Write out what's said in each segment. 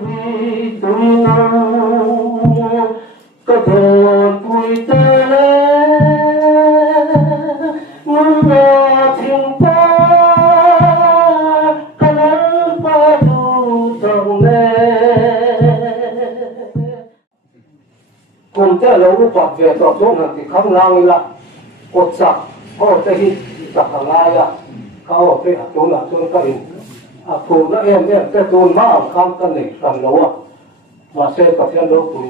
vì tôi có đồ tuổi tê muốn lo thiên ta cái lớn ba đủ tông nè cùng thế là lúc bạc về tọt xuống thì không lao như là cột sạc có thể hít sạc hàng lai à có thể chỗ là chỗ cái phụ nó em cái tuôn má không cái này làm lâu à mà xe tập thiên đâu tuổi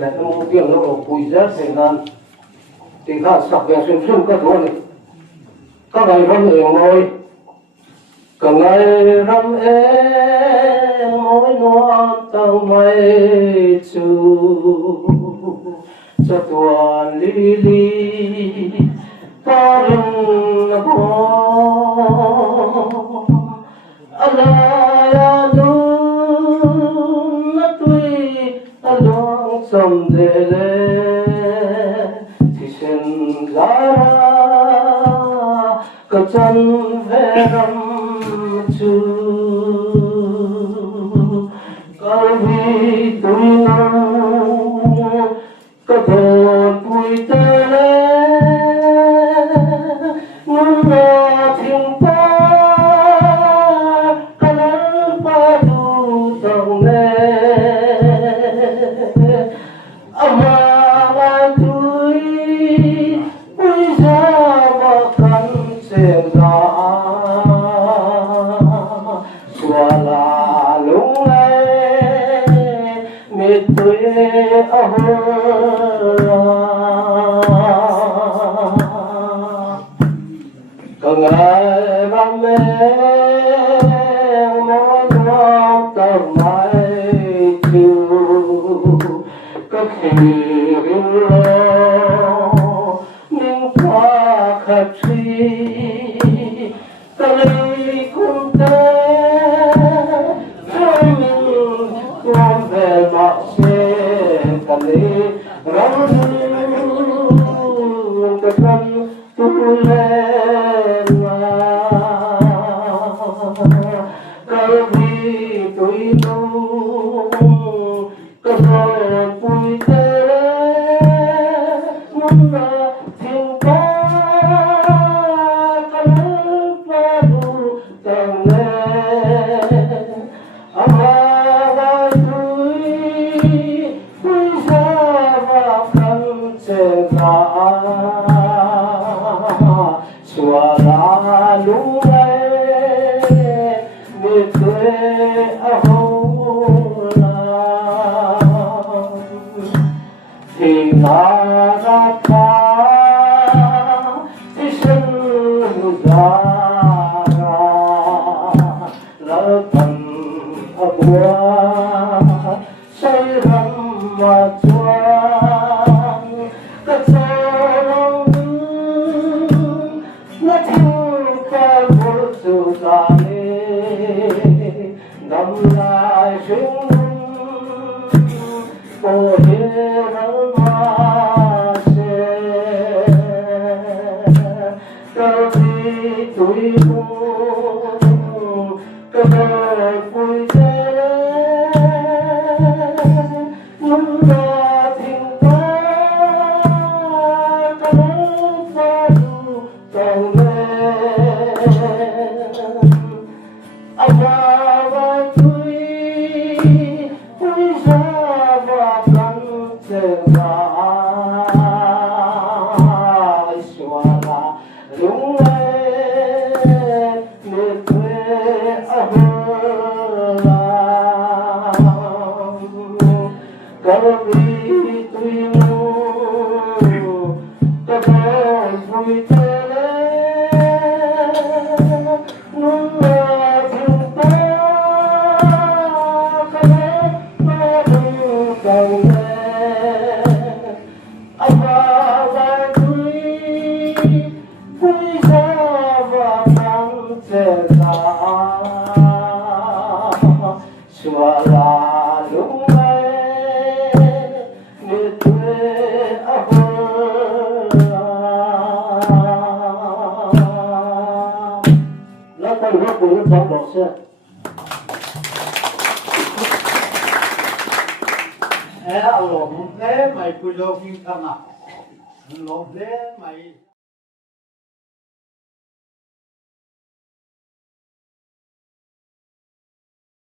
là nó mua tiền nó tuổi rất thời gian thì ta sạc về xuyên cái chỗ này các ngày rắm engmawi các ngày rắm engmawi nó tao mày chu cho tuần li li ta rừng nó alaya nó tuy along sông dele thì xin ra có chân về rắm chu có vì tôi có đồ tuổi tê muốn lo thiên ta cái lớn ba đủ tông nè mà tôi bây giờ mà cần xem ra xóa là lúc này mệt tuổi còn ai vam mỗi lúc tao mãi chịu có khi riêng lo nhưng qua khắc suy ta lấy cũng thế rồi mình còn về bạc xe ta lấy rắm cái thân tu lên mà cái vì tôi nung cái rồi vui tê muốn là thiên ta cái lớn ba đủ tầng lên mà tôi bây giờ mà cần xem ra xóa ra lúc này mệt tuổi thì ta ra ta thì xin ra lỡ thần bùa say rắm mà chuan cái cho lòng nó thiếu cái vô sự ta đi nằm lại xuyên cô hiền mà xe cái gì tuổi cái đời vui thế muốn lo thiên ta cái lớn ba đủ tông lên và tôi bây giờ và cần xem ra xóa là lúc này mệt tuổi cái vì tôi cái đời vui tê muốn là thiên ta cái lớn ba đủ tông nè và tôi bây giờ và cần xem ra xóa là lúc này mệt tuổi nó con nó cũng không được xe เอาหลงแท้ไม่ปุโรกิงทำอ่ะหลงแท้ไม่